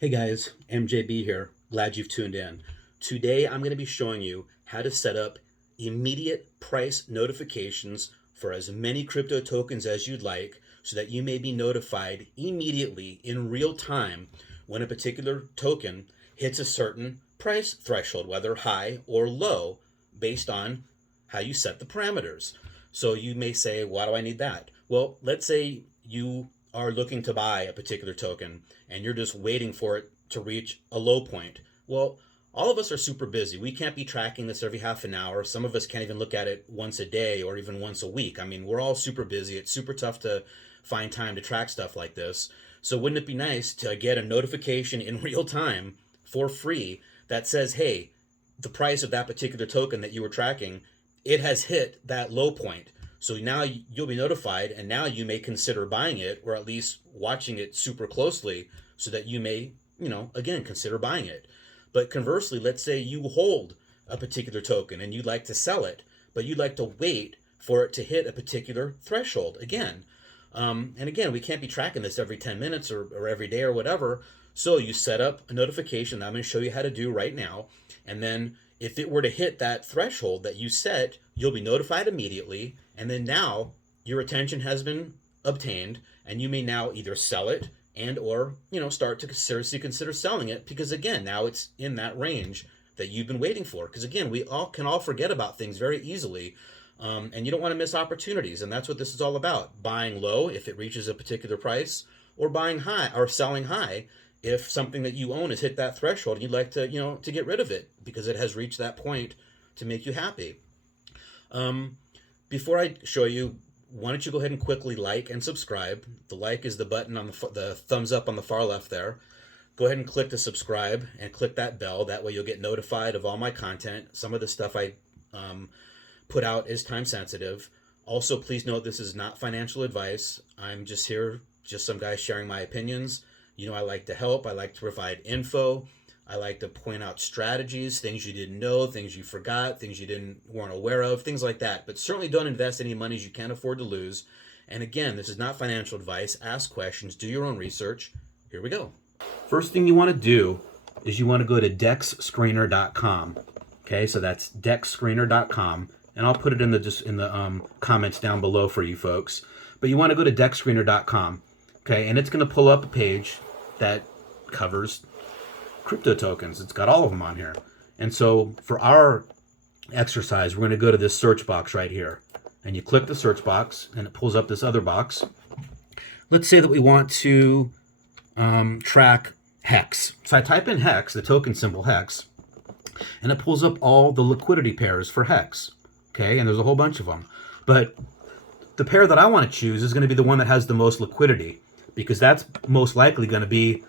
Hey guys, MJB here. Glad you've tuned in. Today I'm going to be showing you how to set up immediate price notifications for as many crypto tokens as you'd like so that you may be notified immediately in real time when a particular token hits a certain price threshold, whether high or low, based on how you set the parameters. So you may say, why do I need that? Well, let's say you are looking to buy a particular token and you're just waiting for it to reach a low point. Well, all of us are super busy. We can't be tracking this every half an hour. Some of us can't even look at it once a day or even once a week. I mean, we're all super busy. It's super tough to find time to track stuff like this. So wouldn't it be nice to get a notification in real time for free that says, hey, the price of that particular token that you were tracking, it has hit that low point. So now you'll be notified, and now you may consider buying it, or at least watching it super closely so that you may, again, consider buying it. But conversely, let's say you hold a particular token and you'd like to sell it, but you'd like to wait for it to hit a particular threshold again. And again, we can't be tracking this every 10 minutes or every day or whatever. So you set up a notification that I'm going to show you how to do right now. And then if it were to hit that threshold that you set, you'll be notified immediately. And then now your attention has been obtained and you may now either sell it and or start to seriously consider selling it, because again, now it's in that range that you've been waiting for. Because again, we all can forget about things very easily. And you don't want to miss opportunities, and that's what this is all about: buying low if it reaches a particular price, or buying high or selling high if something that you own has hit that threshold and you'd like to to get rid of it because it has reached that point to make you happy. Before I show you, why don't you go ahead and quickly like and subscribe. The like is the button on the thumbs up on the far left there. Go ahead and click the subscribe and click that bell. That way you'll get notified of all my content. Some of the stuff I put out is time sensitive. Also, please note this is not financial advice. I'm just here, just some guy sharing my opinions. I like to help. I like to provide info. I like to point out strategies, things you didn't know, things you forgot, things you weren't aware of, things like that. But certainly don't invest any monies you can't afford to lose. And again, this is not financial advice. Ask questions, do your own research. Here we go. First thing you want to do is you want to go to dexscreener.com. Okay, so that's dexscreener.com. And I'll put it in the comments down below for you folks. But you want to go to dexscreener.com. Okay, and it's going to pull up a page that covers crypto tokens. It's got all of them on here. And so for our exercise, we're going to go to this search box right here. And you click the search box, and it pulls up this other box. Let's say that we want to track HEX. So I type in HEX, the token symbol HEX, and it pulls up all the liquidity pairs for HEX. Okay, and there's a whole bunch of them. But the pair that I want to choose is going to be the one that has the most liquidity, because that's most likely going to be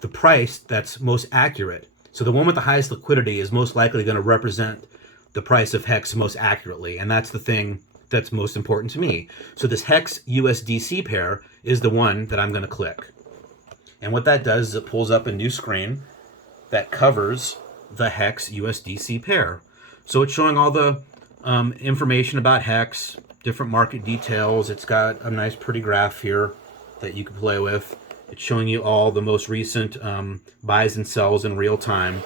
the price that's most accurate. So the one with the highest liquidity is most likely going to represent the price of HEX most accurately, and that's the thing that's most important to me. So this HEX USDC pair is the one that I'm going to click. And what that does is it pulls up a new screen that covers the HEX USDC pair. So it's showing all the information about HEX, different market details. It's got a nice pretty graph here that you can play with. It's showing you all the most recent buys and sells in real time.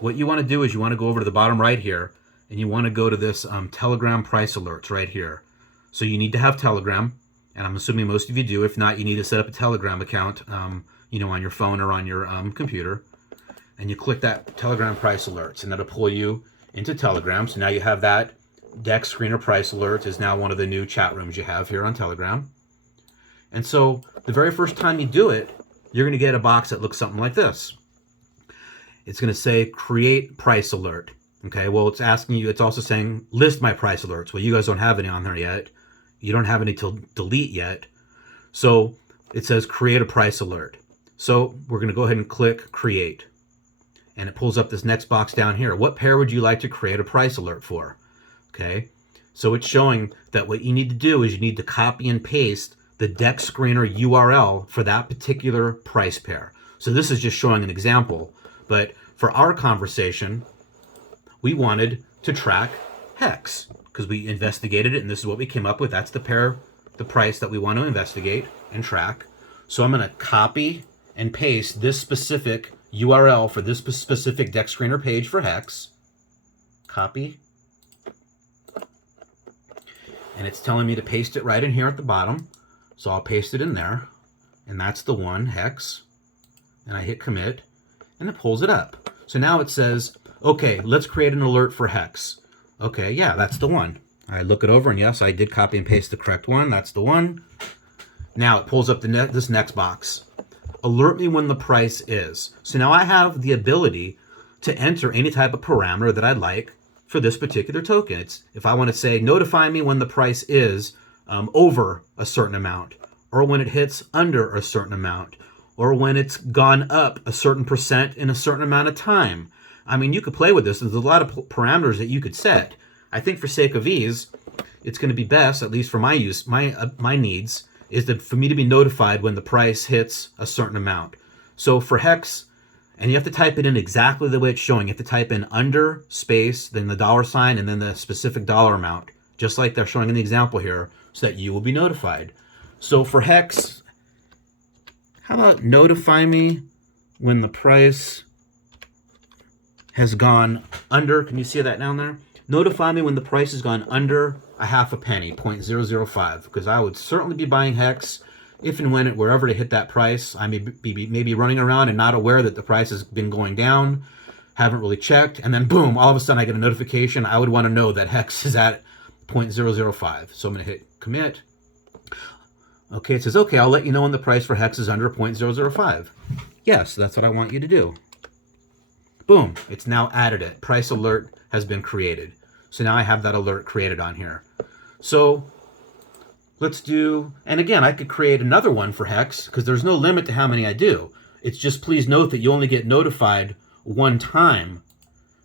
What you want to do is you want to go over to the bottom right here, and you want to go to this Telegram price alerts right here. So you need to have Telegram, and I'm assuming most of you do. If not, you need to set up a Telegram account, on your phone or on your computer. And you click that Telegram price alerts, and that'll pull you into Telegram. So now you have that. Dex Screener Price Alert is now one of the new chat rooms you have here on Telegram. And so the very first time you do it, you're going to get a box that looks something like this. It's going to say create price alert. Okay, well, it's asking you, it's also saying list my price alerts. Well, you guys don't have any on there yet. You don't have any to delete yet. So it says create a price alert. So we're going to go ahead and click create. And it pulls up this next box down here. What pair would you like to create a price alert for? Okay, so it's showing that what you need to do is you need to copy and paste the Dex Screener URL for that particular price pair. So this is just showing an example, but for our conversation, we wanted to track HEX because we investigated it, and this is what we came up with. That's the pair, the price that we want to investigate and track. So I'm going to copy and paste this specific URL for this specific deck screener page for Hex. Copy. And it's telling me to paste it right in here at the bottom. So I'll paste it in there. And that's the one, Hex. And I hit commit, and it pulls it up. So now it says, okay, let's create an alert for Hex. Okay, yeah, that's the one. I look it over, and yes, I did copy and paste the correct one. That's the one. Now it pulls up this next box. Alert me when the price is. So now I have the ability to enter any type of parameter that I'd like for this particular token. It's, if I want to say, notify me when the price is over a certain amount, or when it hits under a certain amount, or when it's gone up a certain percent in a certain amount of time. I mean, you could play with this. There's a lot of parameters that you could set. I think for sake of ease, it's going to be best, at least for my use, my needs, is that for me to be notified when the price hits a certain amount. So for Hex, and you have to type it in exactly the way it's showing. You have to type in under, space, then the dollar sign, and then the specific dollar amount, just like they're showing in the example here, so that you will be notified. So for Hex, how about notify me when the price has gone under, can you see that down there? Notify me when the price has gone under a half a penny, 0.005, because I would certainly be buying Hex if and when wherever to hit that price. I may be running around and not aware that the price has been going down, haven't really checked, and then boom, all of a sudden I get a notification. I would want to know that Hex is at 0.005. So I'm going to hit commit. Okay, it says, okay, I'll let you know when the price for Hex is under 0.005. Yes, that's what I want you to do. Boom, it's now added it. Price alert has been created. So now I have that alert created on here. So let's do, and again, I could create another one for Hex because there's no limit to how many I do. It's just please note that you only get notified one time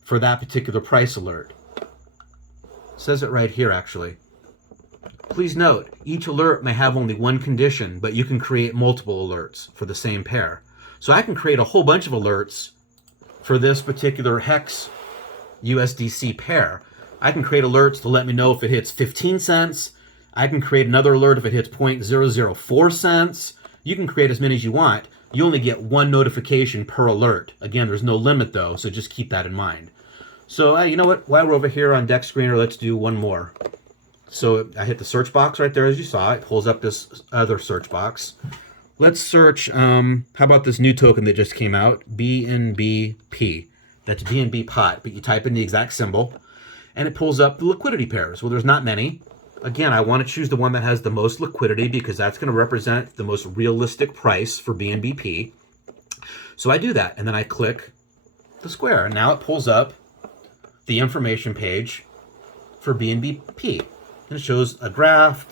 for that particular price alert. It says it right here, actually. Please note, each alert may have only one condition, but you can create multiple alerts for the same pair. So I can create a whole bunch of alerts for this particular Hex USDC pair. I can create alerts to let me know if it hits 15 cents. I can create another alert if it hits 0.004 cents. You can create as many as you want. You only get one notification per alert. Again, there's no limit though, so just keep that in mind. So you know what? While we're over here on Deck Screener, let's do one more. So I hit the search box right there as you saw. It pulls up this other search box. Let's search, how about this new token that just came out, BNBP. That's BNB pot, but you type in the exact symbol, and it pulls up the liquidity pairs. Well, there's not many. Again, I want to choose the one that has the most liquidity because that's going to represent the most realistic price for BNBP. So I do that, and then I click the square, and now it pulls up the information page for BNBP. And it shows a graph,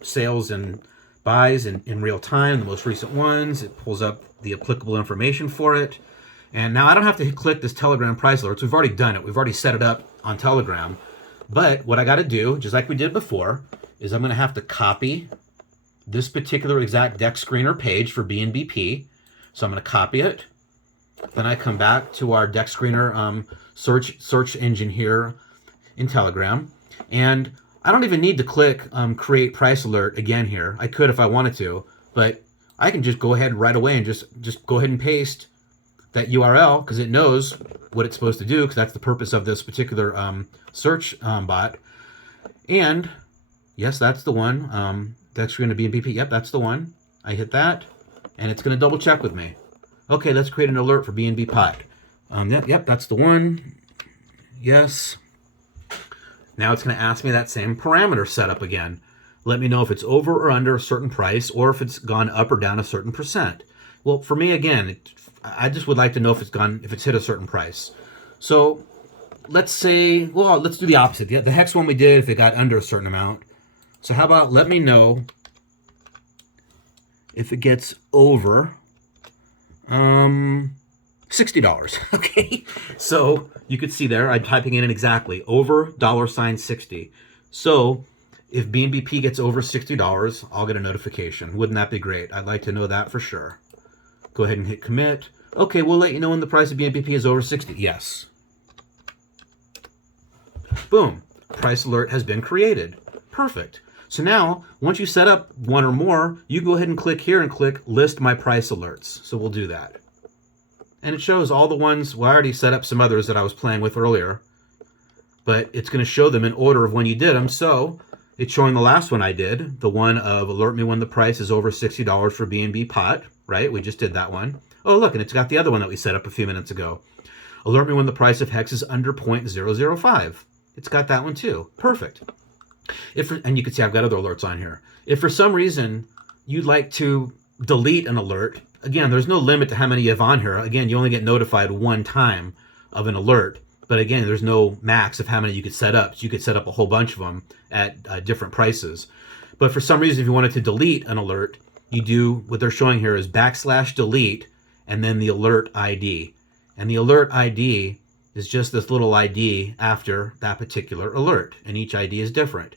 sales and buys in real time, the most recent ones. It pulls up the applicable information for it. And now I don't have to click this Telegram price alerts. We've already done it. We've already set it up on Telegram. But what I got to do, just like we did before, is I'm going to have to copy this particular exact deck screener page for BNBP. So I'm going to copy it. Then I come back to our deck screener search engine here in Telegram. And I don't even need to click create price alert again here. I could if I wanted to, but I can just go ahead right away and just go ahead and paste that URL because it knows what it's supposed to do because that's the purpose of this particular search bot. And yes, that's the one. That's going to be in BP. Yep, that's the one. I hit that and it's going to double check with me. Okay, let's create an alert for BNB pot. Yep, that's the one. Yes. Now it's going to ask me that same parameter setup again. Let me know if it's over or under a certain price or if it's gone up or down a certain percent. Well, for me, again, I just would like to know if it's hit a certain price. So let's say, well, let's do the opposite. The Hex one we did, if it got under a certain amount. So how about let me know if it gets over $60. Okay, so you could see there, I'm typing in exactly over $60. So if BNBP gets over $60, I'll get a notification. Wouldn't that be great? I'd like to know that for sure. Go ahead and hit commit. Okay, we'll let you know when the price of BNBP is over 60. Yes. Boom. Price alert has been created. Perfect. So now, once you set up one or more, you go ahead and click here and click List My Price Alerts. So we'll do that. And it shows all the ones, well, I already set up some others that I was playing with earlier, but it's going to show them in order of when you did them. So it's showing the last one I did, the one of alert me when the price is over $60 for BNB pot, right? We just did that one. Oh, look, and it's got the other one that we set up a few minutes ago. Alert me when the price of hex is under 0.005. It's got that one too. Perfect. And you can see I've got other alerts on here. If for some reason you'd like to delete an alert, again, there's no limit to how many you have on here. Again, you only get notified one time of an alert. But again, there's no max of how many you could set up. So you could set up a whole bunch of them at different prices. But for some reason, if you wanted to delete an alert, you do what they're showing here is /delete and then the alert ID. And the alert ID is just this little ID after that particular alert. And each ID is different.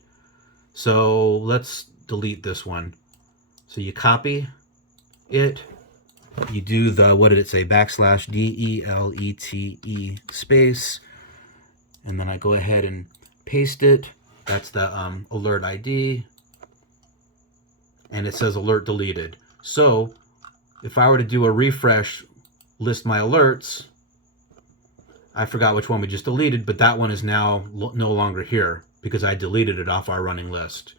So let's delete this one. So you copy it. You do the, what did it say? /delete space. And then I go ahead and paste it. That's the alert ID. And it says alert deleted. So if I were to do a refresh, list my alerts, I forgot which one we just deleted, but that one is now no longer here because I deleted it off our running list.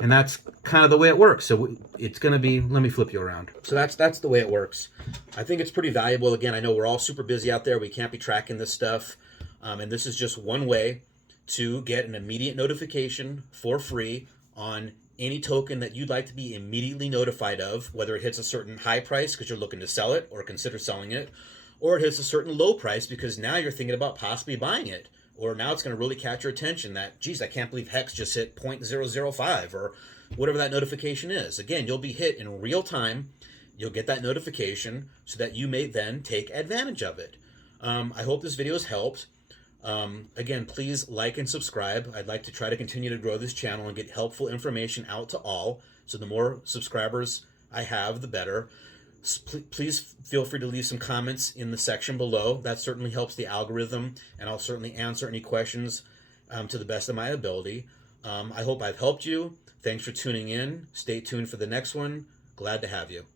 And that's kind of the way it works. So it's going to be, let me flip you around. So that's the way it works. I think it's pretty valuable. Again, I know we're all super busy out there. We can't be tracking this stuff. And this is just one way to get an immediate notification for free on any token that you'd like to be immediately notified of, whether it hits a certain high price because you're looking to sell it or consider selling it, or it hits a certain low price because now you're thinking about possibly buying it. Or now it's going to really catch your attention that, geez, I can't believe Hex just hit 0.005 or whatever that notification is. Again, you'll be hit in real time. You'll get that notification so that you may then take advantage of it. I hope this video has helped. Again, please like and subscribe. I'd like to try to continue to grow this channel and get helpful information out to all. So the more subscribers I have, the better. Please feel free to leave some comments in the section below. That certainly helps the algorithm, and I'll certainly answer any questions to the best of my ability. I hope I've helped you. Thanks for tuning in. Stay tuned for the next one. Glad to have you.